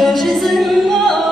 Gözünün mülдүрүн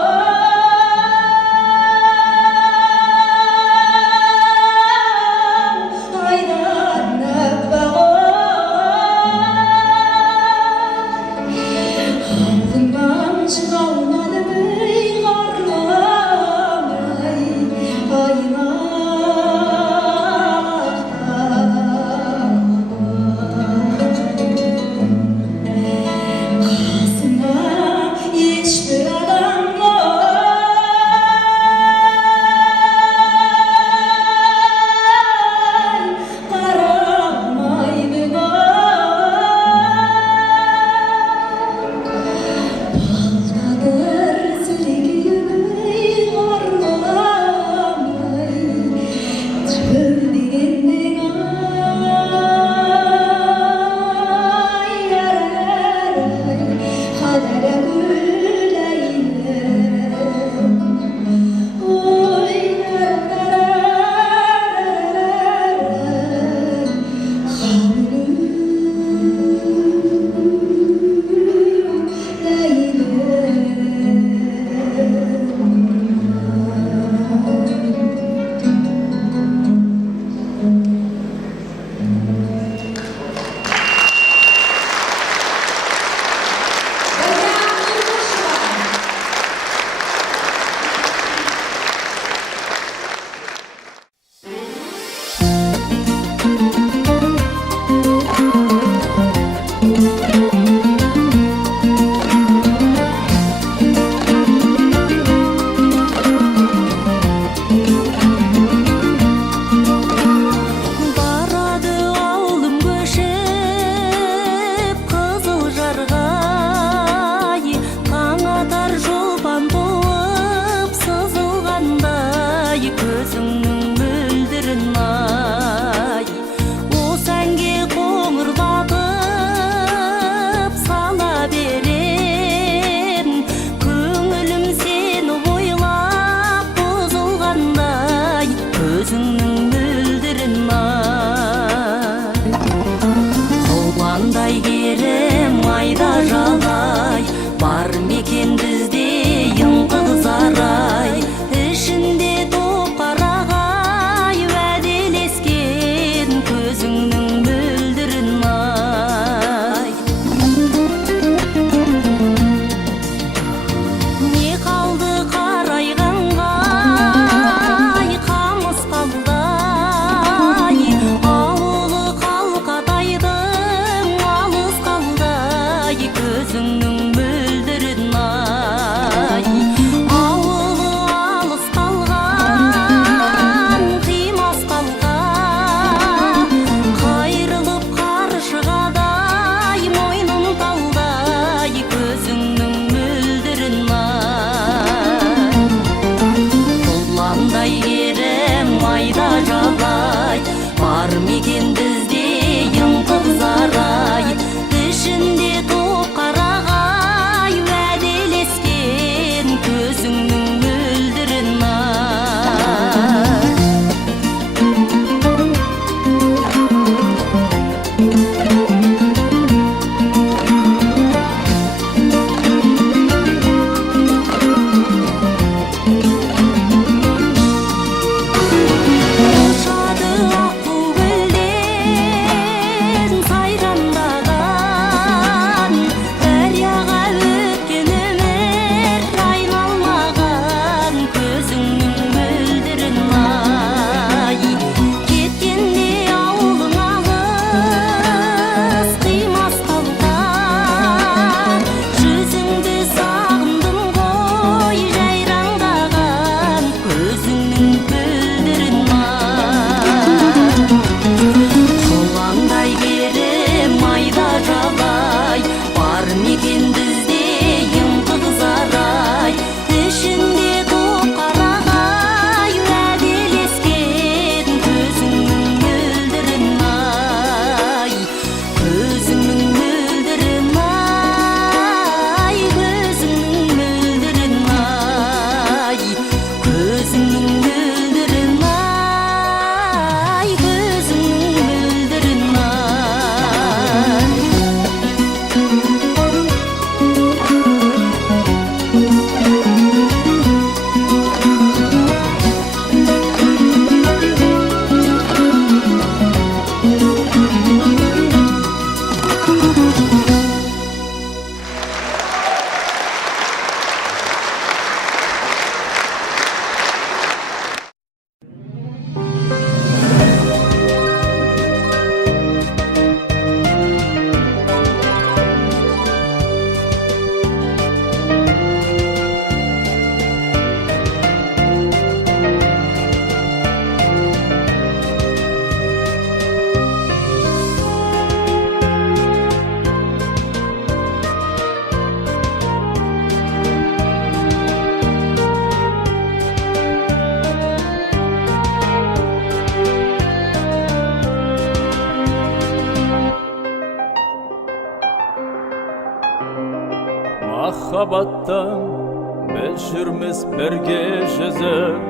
махаббаттан біз жүрміз бірге жүзіп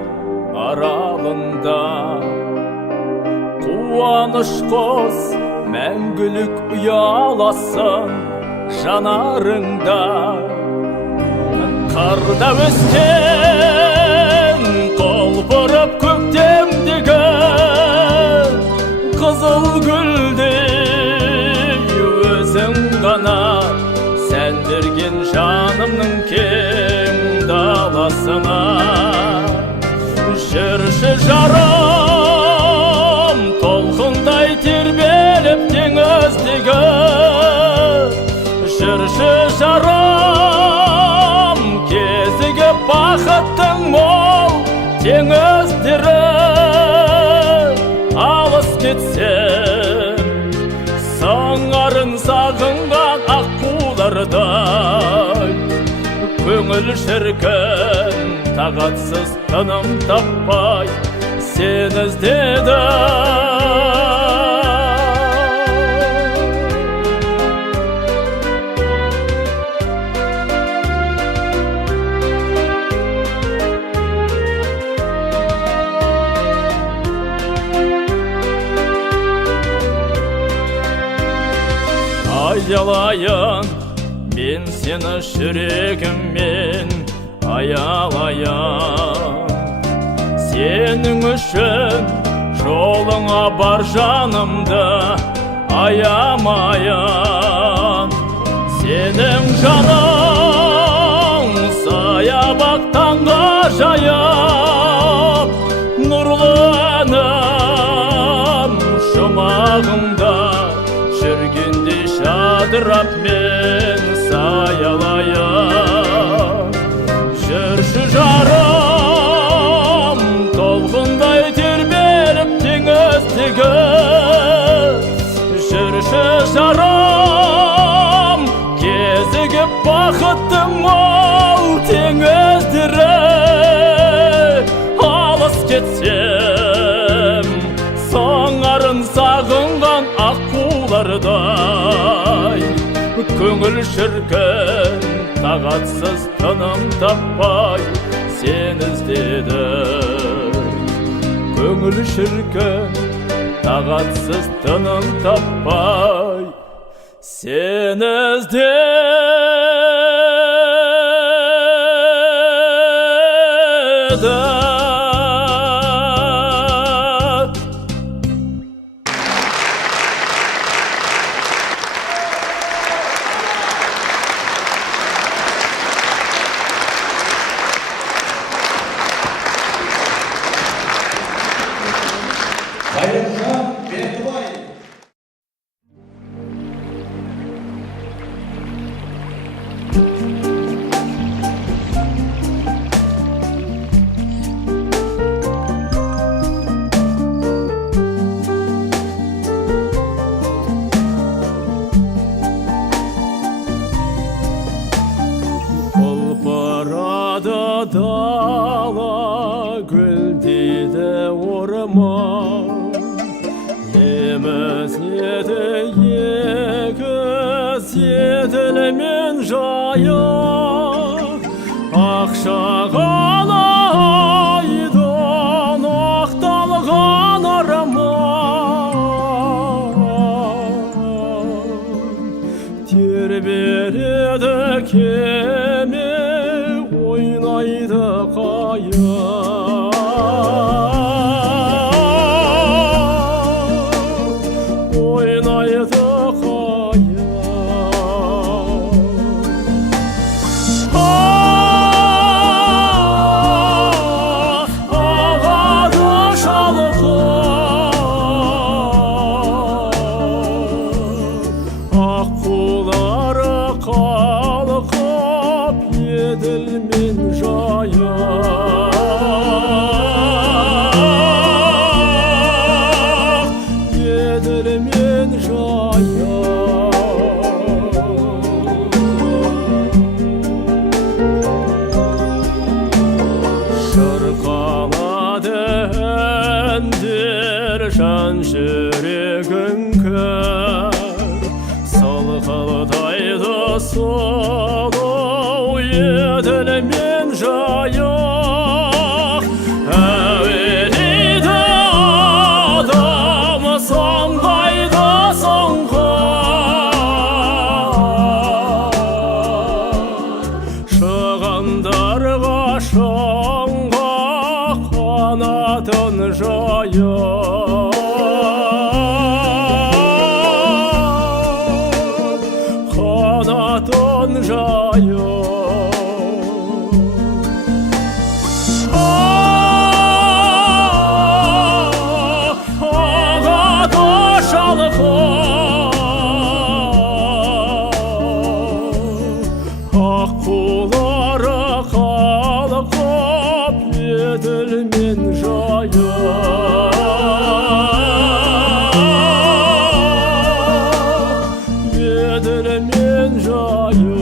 аралында. Қуаныш қос мәңгілік ұяласын жанарыңда. Қарда өскен құлпырып көктемдегі қызыл гүлдей өзің ғана сәндірген жанымның кең даласына. Жүрші жарым толқындай тербеліп теңіздегі. Жүрші жарым кезігі бақыттың мол теңіздері. Алыс кетсем сыңарын сағынған аққулардай, көңіл шіркін тағатсыз тыным таппай сен іздеді. Аялайын мен сені жүрегіммен, аялайын сенің үшін жолыңа бар жанымды аямайын. Сенің жаның саябақтан ғажайып, нұрлы әнім жұмағымда жүргенде жадырап мен саялайын. Жүрші жарым толқындай тербеліп теңіздегі. Жүрші жарым кезігіп бақыттың мол теңіздері. Алыс кетсем сыңарын сағынған аққулардай, көңіл шіркін тағатсыз тыным таппай сен іздеді. Көңіл шіркін тағатсыз тыным таппай сен іздеді. Қайыржан Бердібай. Құлпырады дала, гүлдейді орман. Еміснеді егіз еділмен жайық, ақшағала айдан ақталған арман. Тербеледі кеме, ойнайды қайық. Аққулары қалқып еділмен жайық, еділмен жайық. Шырқалады әндер жан жүрегін көр, сылқылдайды сұлу еділ мен жайық әуелейді адам самғайды сұңқар шығандарға шаңға қанатын жайып қанатын жайып ағады шалқып аққулары қалқып еділ мен жайып еділ мен жайып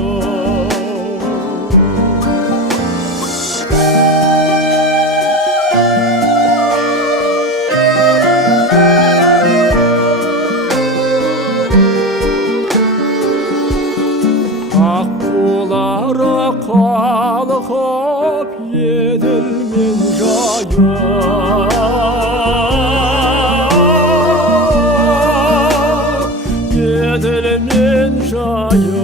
аққулары қалқып еділ мен жайып еділ мен жайып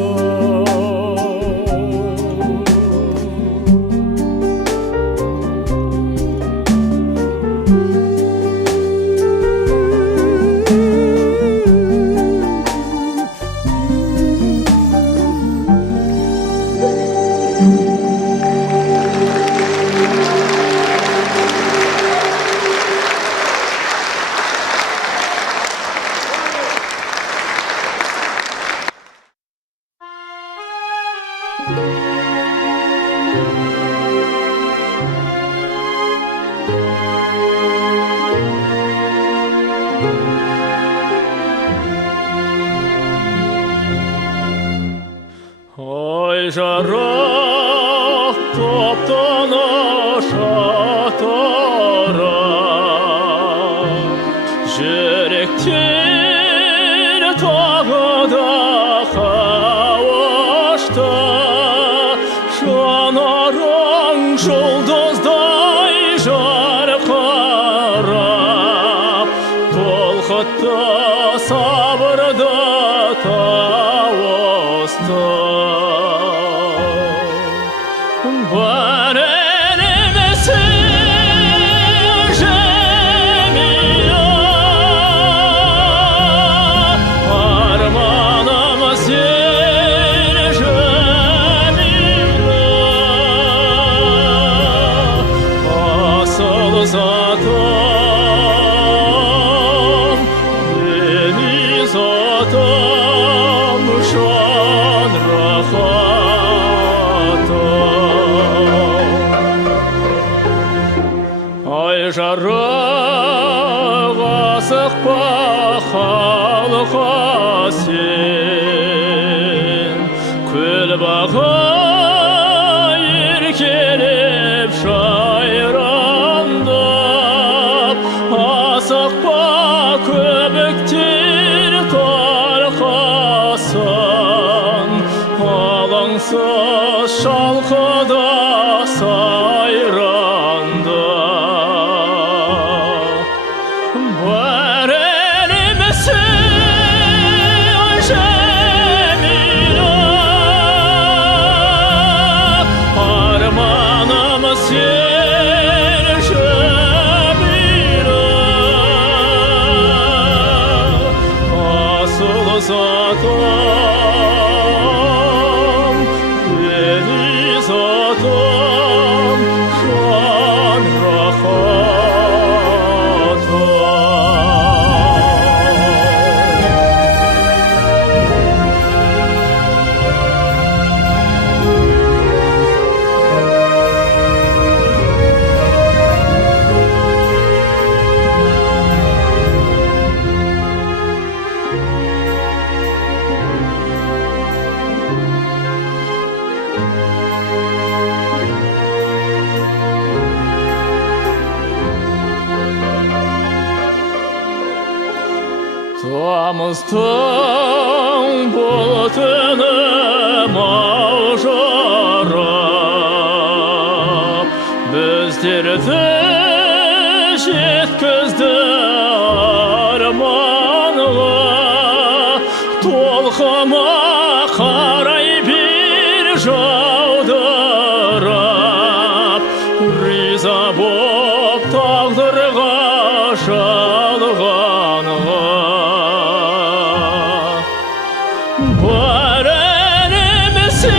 Ай жарық топтаныш атырып жүректер тағы да қауышты жанарың жұлдыздай жарқырап толқытты сабырды тауысты бар елімізсің жәмила арманымыз ел жәмила асыл затым діни затым жан рахатым ай жарық асықпа халқа сен көл бағы еркелеп жайраңдап асықпа көбіктер тарқасын алаңсыз шалқыда сайранды бар елімізсің жәмила арманымыз ел жәмила асыл затым діни затым жан рахатым Тамыстың бұлтыны маужырап Cemile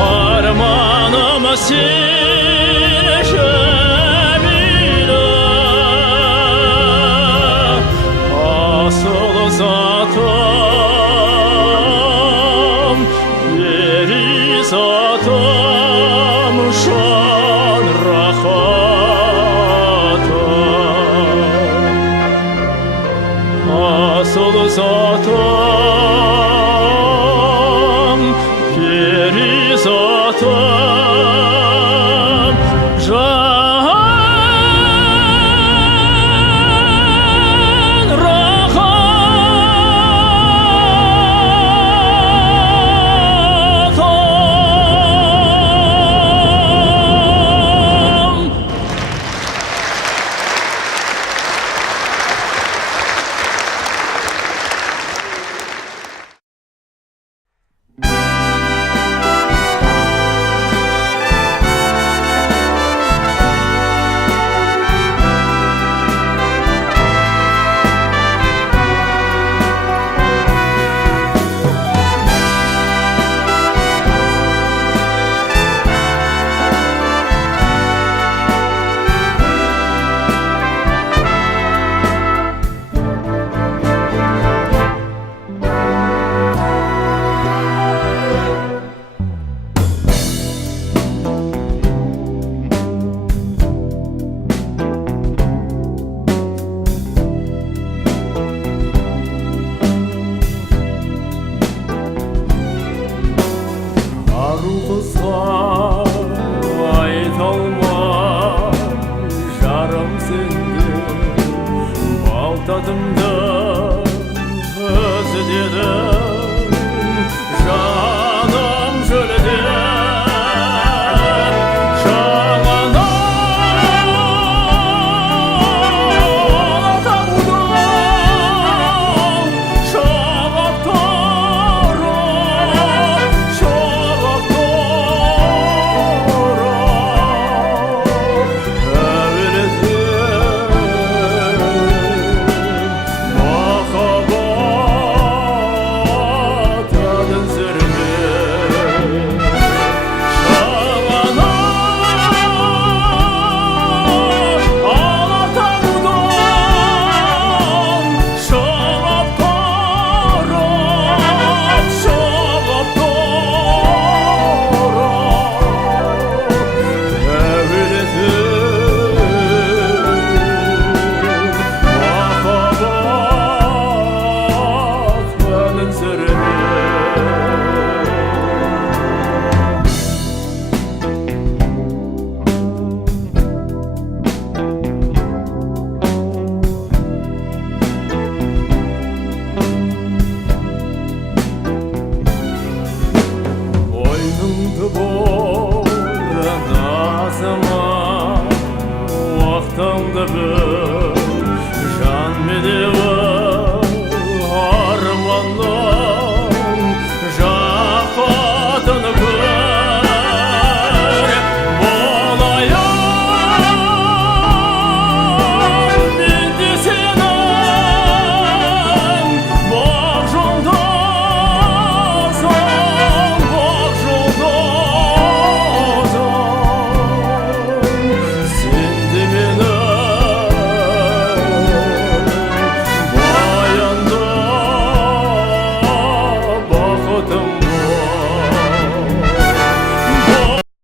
armanım sen Cemile asıl zatam veri zatam şan rahatam asıl zatam veri zatam can rahatam. Arufsa ait olma жарым sendin bal tadımda özledim canım şöyle Vaqtımda bir can mı